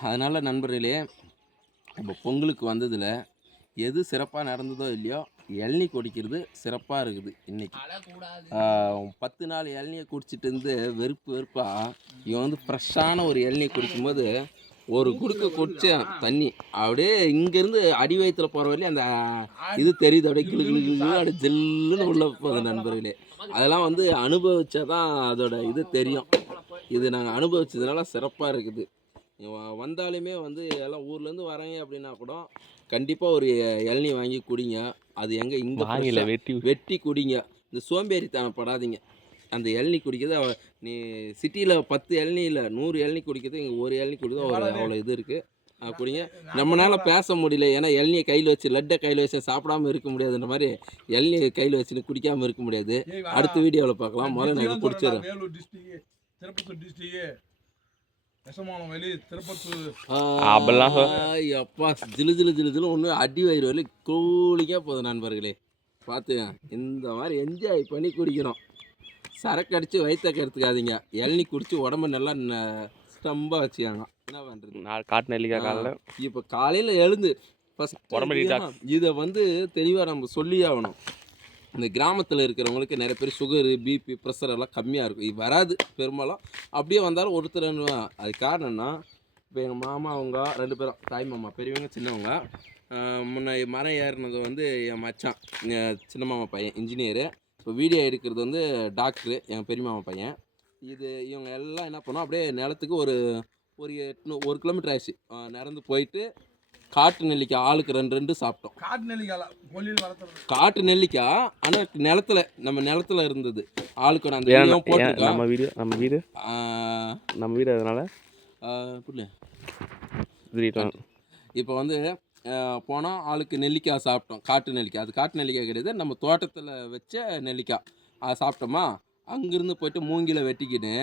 அதனால் நண்பர்களே இப்போ பொங்கலுக்கு வந்ததில் எது சிறப்பாக நடந்ததோ இல்லையோ இளநீ குடிக்கிறது சிறப்பாக இருக்குது இன்னைக்கு. ஆஹ் பத்து நாள் இளநியை குடிச்சிட்டு இருந்து வெறுப்பு வெறுப்பாக இவன் வந்து ஃப்ரெஷ்ஷான ஒரு இளநீ குடிக்கும்போது ஒரு குடுக்க குடிச்ச தண்ணி அப்படியே இங்கேருந்து அடி வயிற்றுல போகிற வரையும் அந்த இது தெரியுது அப்படியே கிளு கிளு கிளு அப்படியே ஜில்லுன்னு உள்ள போகுது நண்பர்களே. அதெல்லாம் வந்து அனுபவிச்சா தான் அதோட இது தெரியும். இது நாங்கள் அனுபவிச்சதுனால சிறப்பாக இருக்குது. வந்தாலுமே வந்து எல்லாம் ஊர்லேருந்து வராங்க அப்படின்னா கூட கண்டிப்பாக ஒரு இளநீ வாங்கி குடிங்க. அது எங்கே இங்கே வாங்கில வெட்டி வெட்டி குடிங்க. இந்த சோம்பேறித்தனம் படாதீங்க அந்த இளநீ குடிக்கிறது அவ நீ சிட்டியில் பத்து இளநீ இல்லை நூறு இளநீ குடிக்கிறது இங்கே ஒரு இளநீ குடிக்கிறது அவ்வளோ அவ்வளோ இது இருக்குது குடிங்க. நம்மளால பேச முடியல. ஏன்னா இளநியை கையில் வச்சு லட்டை கையில் வச்சு சாப்பிடாம இருக்க முடியாதுன்ற மாதிரி இளநியை கையில் வச்சுன்னு குடிக்காமல் இருக்க முடியாது. அடுத்த வீடியோவில் பார்க்கலாம். முதல்ல நான் பிடிச்சிடும் திருப்பத்தூர் டிஸ்ட்ரிக்ட் அப்படிலாம் அப்பா ஜிலு ஜிலு ஜிலு ஜிலு ஒன்று அடி வயிறு வரல கூலிக்காக போதும் நண்பர்களே. பார்த்துங்க இந்த மாதிரி என்ஜாய் பண்ணி குடிக்கணும் சரக்கு அடித்து வயிற்ற கெடுத்துக்காதீங்க. இளநீ குடிச்சு உடம்ப நல்லா ஸ்டம்பாக வச்சுக்காங்க. என்ன பண்ணுறது நாலு காட்டு நெல்லிக்காய் காலைல. இப்போ காலையில் எழுந்து உடம்பு ஃபஸ்ட் இதை வந்து தெளிவாக நம்ம சொல்லி ஆகணும். இந்த கிராமத்தில் இருக்கிறவங்களுக்கு நிறைய பேர் சுகரு பிபி ப்ரெஷர் எல்லாம் கம்மியாக இருக்கும். இது வராது பெரும்பாலும். அப்படியே வந்தாலும் ஒருத்தர் அது காரணம்னா இப்போ எங்கள் மாமா அவங்க ரெண்டு பேரும். தாய் மாமா பெரியவங்க சின்னவங்க. முன்ன மரம் ஏறினது வந்து என் மச்சான். என் சின்ன மாமா பையன் இன்ஜினியரு இப்போ வீடியோ எடுக்கிறது வந்து டாக்டரு என் பெரிய மாமா பையன். இது இவங்க எல்லாம் என்ன பண்ணோம் அப்படியே நிலத்துக்கு ஒரு ஒரு எட்நூ ஒரு கிலோமீட்டர் ஆயிடுச்சு. நடந்து போயிட்டு காட்டு நெல்லிக்காய் ஆளுக்கு ரெண்டு ரெண்டு சாப்பிட்டோம். காட்டு வளர்த்துறது காட்டு நெல்லிக்காய் ஆனால் நிலத்துல நம்ம நிலத்துல இருந்தது. ஆளுக்கு ஒரு அந்த போட்டிருக்கோம் நம்ம வீடு நம்ம வீடு? நம்ம வீடு அதனால புரியல இப்போ வந்து போனால் ஆளுக்கு நெல்லிக்காய் சாப்பிட்டோம். காட்டு நெல்லிக்காய். அது காட்டு நெல்லிக்காய் கிடையாது. நம்ம தோட்டத்தில் வச்ச நெல்லிக்காய். அதை சாப்பிட்டோமா? அங்கேருந்து போயிட்டு மூங்கில வெட்டிக்கின்னு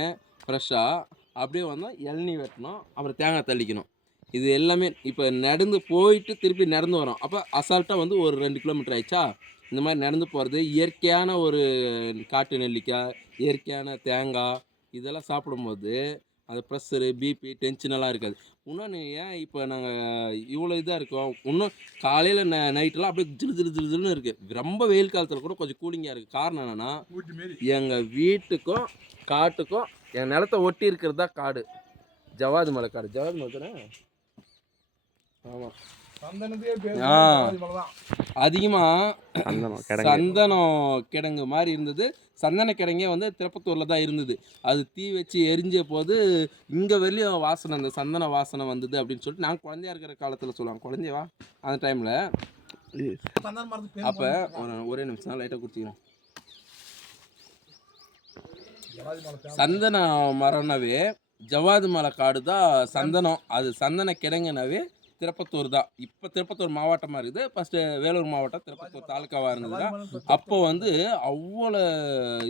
ஃப்ரெஷ்ஷாக அப்படியே வந்தோம் இளநீ வெட்டணும். அப்புறம் தேங்காய் தள்ளிக்கணும் இது எல்லாமே இப்போ நடந்து போயிட்டு திருப்பி நடந்து வரோம். அப்போ அசால்ட்டாக வந்து ஒரு ரெண்டு கிலோமீட்டர் ஆயிடுச்சா? இந்த மாதிரி நடந்து போகிறது இயற்கையான ஒரு காட்டு நெல்லிக்காய் இயற்கையான தேங்காய் இதெல்லாம் சாப்பிடும்போது அந்த ப்ரெஷரு பிபி டென்ஷனெல்லாம் இருக்காது. இன்னொன்று ஏன் இப்போ நாங்கள் இவ்வளோ இதாக இருக்கோம்? இன்னும் காலையில் ந நைட்டெல்லாம் அப்படியே ஜிலு ஜிலு ஜிலு ஜிலுன்னு இருக்குது ரொம்ப வெயில் காலத்தில் கூட கொஞ்சம் கூலிங்காக இருக்குது காரணம் என்னென்னா எங்கள் வீட்டுக்கும் காட்டுக்கும் என் நிலத்தை ஒட்டி இருக்கிறது தான் காடு. ஜவாது மலை காடு ஜவாது மலை தானே ஆமாம் சந்தனத்தையே பேர் ஆ. மலை தான் அதிகமாக சந்தனம் கிடங்கு சந்தனம் கிடங்கு மாதிரி இருந்தது. சந்தன கிடங்கே வந்து திருப்பத்தூரில் தான் இருந்தது. அது தீ வச்சு எரிஞ்ச போது இங்கே வெளியும் வாசனை அந்த சந்தன வாசனை வந்தது அப்படின்னு சொல்லிட்டு நான் குழந்தையா இருக்கிற காலத்தில் சொல்லுவாங்க. குழந்தையவா அந்த டைமில் அப்போ ஒரு நிமிஷம் லைட்டாக குடிச்சிக்கிறேன். ஜவாதி மலை famous. சந்தன மரம்னாவே ஜவாது மலை காடு தான் சந்தனம். அது சந்தன கிடங்குனாவே திருப்பத்தூர் தான். இப்போ திருப்பத்தூர் மாவட்டமாக இருக்குது. ஃபஸ்ட்டு வேலூர் மாவட்டம் திருப்பத்தூர் தாலுக்காவாக இருந்ததுன்னா மலை சொத்து. அப்போ வந்து அவ்வளோ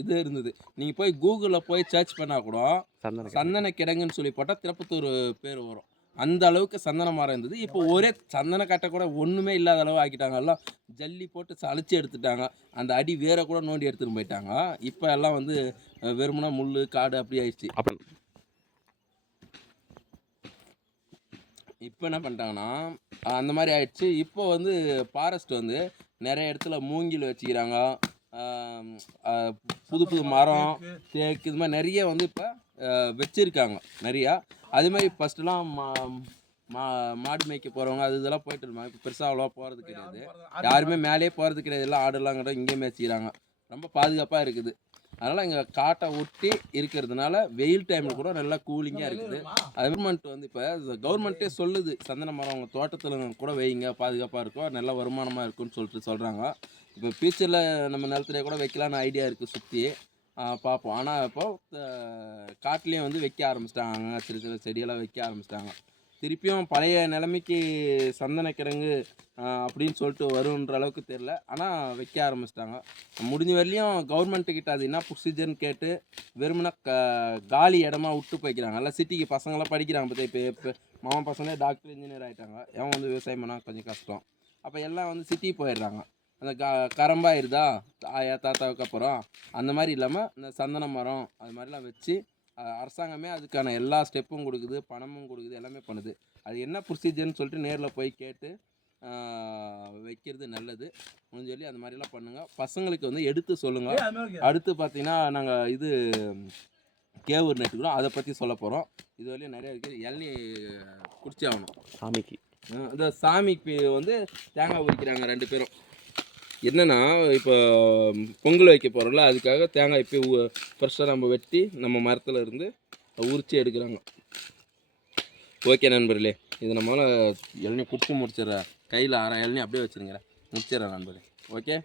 இது இருந்தது. நீங்கள் போய் கூகுளில் போய் சர்ச் பண்ணால் கூட சந்தன கிடங்கு. சந்தன கிடங்குன்னு சொல்லி போட்டால் திருப்பத்தூர் பேர் வரும். அந்த அளவுக்கு சந்தன மரம் இருந்தது. இப்போ ஒரே சந்தன கட்டை கூட ஒன்றுமே இல்லாத அளவு ஆக்கிட்டாங்க. எல்லாம் ஜல்லி போட்டு சலிச்சு எடுத்துட்டாங்க. அந்த அடி வேற கூட நோண்டி எடுத்துட்டு போயிட்டாங்க. இப்போ எல்லாம் வந்து வெறுமனா முள் காடு அப்படி ஆயிடுச்சு. இப்போ என்ன பண்ணிட்டாங்கன்னா அந்த மாதிரி ஆயிடுச்சு. இப்போ வந்து ஃபாரஸ்ட் வந்து நிறைய இடத்துல மூங்கில் வச்சுக்கிறாங்க. புது புது மரம் தேக்கு இது மாதிரி நிறைய வந்து இப்போ வச்சுருக்காங்க. நிறையா. அதே மாதிரி ஃபஸ்ட்டுலாம் மா மா மாடு மேய்க்க போகிறவங்க அது இதெல்லாம் போயிட்டு இருந்தாங்க இப்போ பெருசாக அவ்வளோவா போகிறது கிடையாது. யாருமே மேலேயே போகிறது கிடையாது. எல்லாம் ஆடுலாம் கூட இங்கே மேய்ச்சிக்கிறாங்க. ரொம்ப பாதுகாப்பாக இருக்குது. அதனால் இங்கே காட்டை ஒட்டி இருக்கிறதுனால வெயில் டைமில் கூட நல்லா கூலிங்காக இருக்குது. கவர்மெண்ட் வந்து இப்போ கவர்மெண்ட்டே சொல்லுது சந்தன மரம் அவங்க தோட்டத்தில் கூட வைங்க பாதுகாப்பாக இருக்கும் நல்ல வருமானமாக இருக்கும்னு சொல்லிட்டு சொல்கிறாங்க இப்போ ஃபியூச்சரில் நம்ம நிலத்துல கூட வைக்கலான்னு ஐடியா இருக்குது சுற்றி பார்ப்போம். ஆனால் இப்போ அஹ், வந்து வைக்க ஆரம்பிச்சிட்டாங்க. சிறு சிறு செடியெல்லாம் வைக்க ஆரம்பிச்சிட்டாங்க. திருப்பியும் பழைய நிலைமைக்கு சந்தன கிடங்கு அப்படின்னு சொல்லிட்டு வருன்ற அளவுக்கு தெரில ஆனால் வைக்க ஆரம்பிச்சிட்டாங்க. முடிஞ்ச வரலையும் கவர்மெண்ட்டுக்கிட்ட அது என்ன ப்ரொசீஜர்னு கேட்டு வெறுமனா க காலி இடமா விட்டு போய்க்கிறாங்க. எல்லாம் சிட்டிக்கு பசங்களாம் படிக்கிறாங்க பார்த்தா இப்போ இப்போ மாமா பசங்களே டாக்டர் இன்ஜினியர் ஆகிட்டாங்க அவன் வந்து விவசாயம் பண்ணால் கொஞ்சம் கஷ்டம். அப்போ எல்லாம் வந்து சிட்டி போயிடுறாங்க. அந்த க கரம்பாயிருதா ஆயா தாத்தாவுக்கு அப்புறம். அந்த மாதிரி இல்லாமல் இந்த சந்தன மரம் அது மாதிரிலாம் வச்சு அரசாங்கமே அதுக்கான எல்லா ஸ்டெப்பும் கொடுக்குது பணமும் கொடுக்குது எல்லாமே பண்ணுது. அது என்ன ப்ரொசீஜர்னு சொல்லிட்டு நேரில் போய் கேட்டு வைக்கிறது நல்லது. முடிஞ்ச சொல்லி அந்த மாதிரிலாம் பண்ணுங்கள் பசங்களுக்கு வந்து எடுத்து சொல்லுங்கள். அடுத்து பார்த்தீங்கன்னா நாங்கள் இது கேவூர் நட்டுக்கிறோம் அதை பற்றி சொல்ல போகிறோம் இது வரையும் நிறைய இருக்குது இளநீ குடிச்சே ஆகணும். சாமிக்கு. இந்த சாமிக்கு வந்து தேங்காய் உரிக்கிறாங்க ரெண்டு பேரும். என்னென்னா இப்போ பொங்கல் வைக்க போகிறோம்ல அதுக்காக தேங்காய் இப்போ ஃப்ரெஷ்ஷாக நம்ம வெட்டி நம்ம மரத்தில் இருந்து உரிச்சு எடுக்கிறாங்க. ஓகே நண்பர்களே இது நம்மளால் இளநீ குடிச்சு முடிச்சிடுறேன் கையில் அரை இளநீ அப்படியே வச்சுருங்கிறேன் முடிச்சிடுறேன் நண்பர்களே. ஓகே?